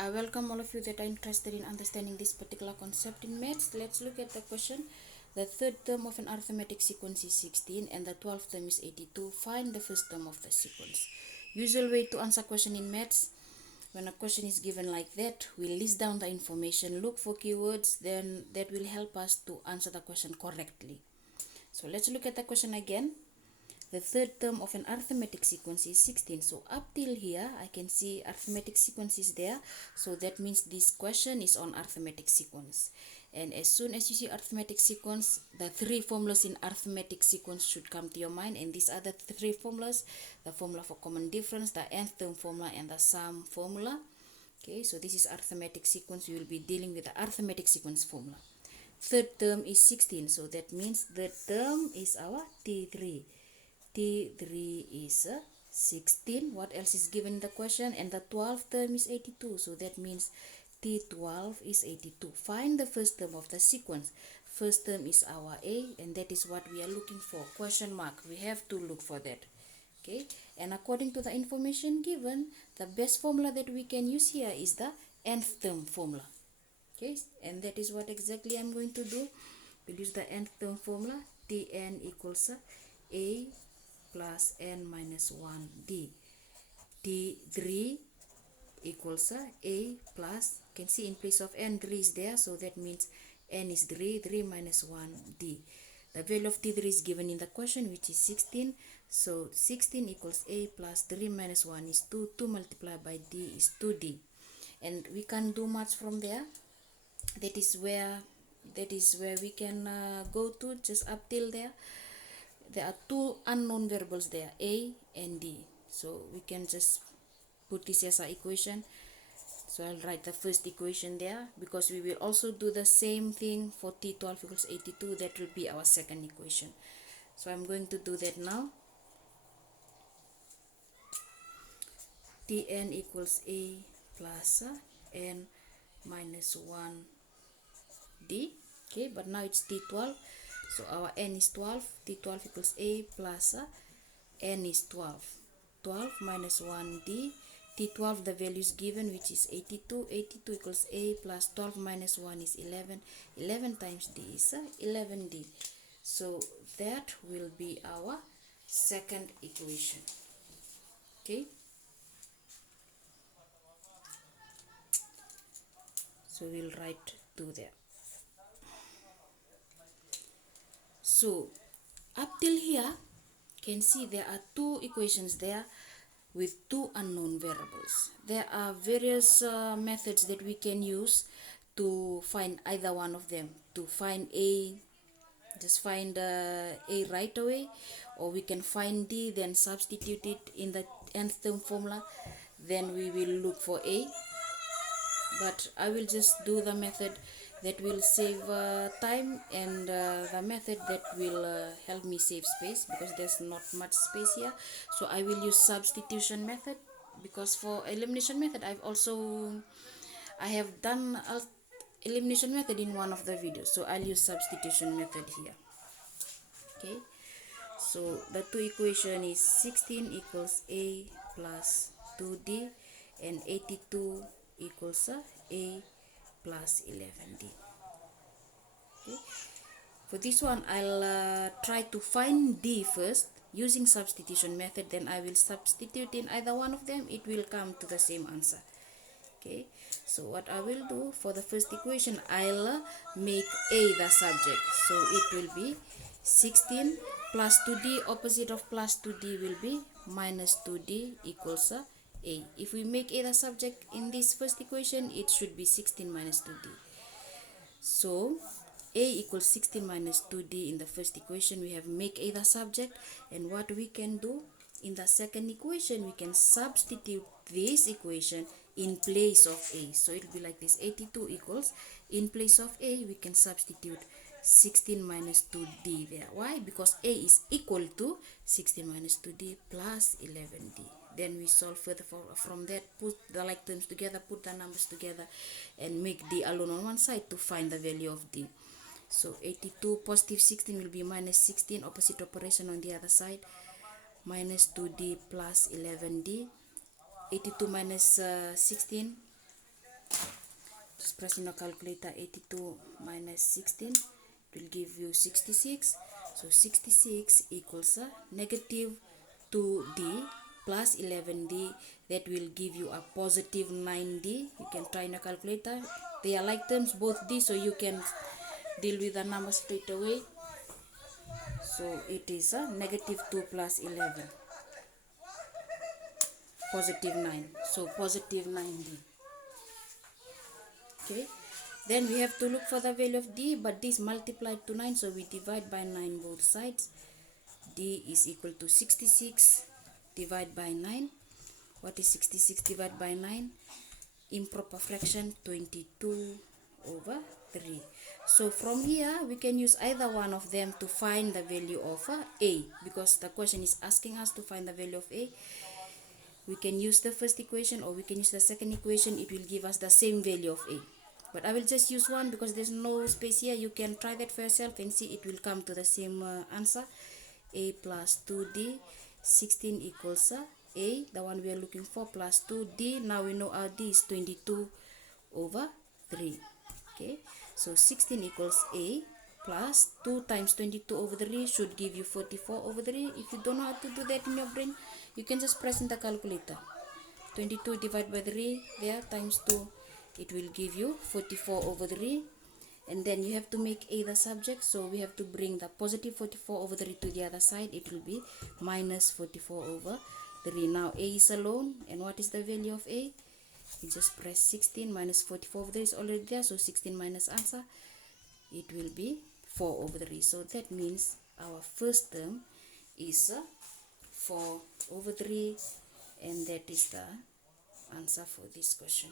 I welcome all of you that are interested in understanding this particular concept in maths. Let's look at the question. The third term of an arithmetic sequence is 16 and the 12th term is 82. Find the first term of the sequence. Usual way to answer question in maths. When a question is given like that, we list down the information, look for keywords, then that will help us to answer the question correctly. So let's look at the question again. The third term of an arithmetic sequence is 16. So up till here, I can see arithmetic sequence is there. So that means this question is on arithmetic sequence. And as soon as you see arithmetic sequence, the three formulas in arithmetic sequence should come to your mind. And these are the three formulas: the formula for common difference, the nth term formula, and the sum formula. Okay, so this is arithmetic sequence. We will be dealing with the arithmetic sequence formula. Third term is 16. So that means the term is our T3. T3 is 16. What else is given in the question? And the 12th term is 82. So that means T12 is 82. Find the first term of the sequence. First term is our A, and that is what we are looking for. Question mark. We have to look for that. Okay. And according to the information given, the best formula that we can use here is the nth term formula. Okay. And that is what exactly I'm going to do. We'll use the nth term formula. Tn equals A plus n minus 1d. T3 equals A plus, you can see in place of n, 3 is there, so that means n is 3, 3 minus 1d. The value of T3 is given in the question, which is 16. So 16 equals A plus 3 minus 1 is 2. 2 multiplied by d is 2d. And we can't do much from there. That is where we can go to, just up till there. There are two unknown variables there, A and D. So we can just put this as an equation. So I'll write the first equation there, because we will also do the same thing for T12 equals 82. That will be our second equation. So I'm going to do that now. Tn equals A plus n minus 1d. Okay, but now it's T12. So our n is 12. T12 equals A plus n is 12. 12 minus 1d. T12, the value is given, which is 82. 82 equals A plus 12 minus 1 is 11. 11 times d is 11d. So that will be our second equation. Okay. So we'll write 2 there. So up till here, you can see there are two equations there with two unknown variables. There are various methods that we can use to find either one of them. To find A, just find A right away, or we can find D, then substitute it in the nth term formula, then we will look for A. But I will just do the method that will save time, and the method that will help me save space, because there's not much space here. So I will use substitution method, because for elimination method I have done elimination method in one of the videos. So I'll use substitution method here. Okay, so the two equation is 16 equals A plus 2d, and 82 equals A plus 11d. Okay. For this one, I'll try to find D first using substitution method. Then I will substitute in either one of them. It will come to the same answer. Okay. So what I will do for the first equation, I'll make A the subject. So it will be 16 plus 2D. Opposite of plus 2D will be minus 2D equals A. If we make A the subject in this first equation, it should be 16 minus 2D. So A equals 16 minus 2D in the first equation. We have make A the subject, and what we can do in the second equation, we can substitute this equation in place of A. So it will be like this: 82 equals, in place of A we can substitute 16 minus 2D there. Why? Because A is equal to 16 minus 2D plus 11D. Then we solve further from that, put the like terms together, put the numbers together, and make D alone on one side to find the value of D. So 82 positive 16 will be minus 16, opposite operation on the other side, minus 2D plus 11D. 82 minus 16 Just press in your calculator. 82 minus 16 will give you 66. So 66 equals negative 2d plus 11d. That will give you a positive 9d. You can try in a calculator. They are like terms, both d, so you can deal with the number straight away. So it is negative 2 plus 11, positive 9. So positive 9d. Okay. Then we have to look for the value of d, but this multiplied to 9, so we divide by 9 both sides. D is equal to 66 divided by 9. What is 66 divided by 9? Improper fraction, 22 over 3. So from here, we can use either one of them to find the value of a, because the question is asking us to find the value of a. We can use the first equation or we can use the second equation. It will give us the same value of a. But I will just use one because there's no space here. You can try that for yourself and see it will come to the same answer. A plus 2d, 16 equals a, the one we are looking for, plus 2d. Now we know our d is 22 over 3. Okay, so 16 equals a plus 2 times 22 over 3 should give you 44 over 3. If you don't know how to do that in your brain, you can just press in the calculator. 22 divided by 3 there times 2, it will give you 44 over 3. And then you have to make a the subject, so we have to bring the positive 44 over 3 to the other side. It will be minus 44 over 3. Now a is alone, and what is the value of a? You just press 16 minus 44 over 3 is already there, so 16 minus answer, it will be 4 over 3. So that means our first term is 4 over 3, and that is the answer for this question.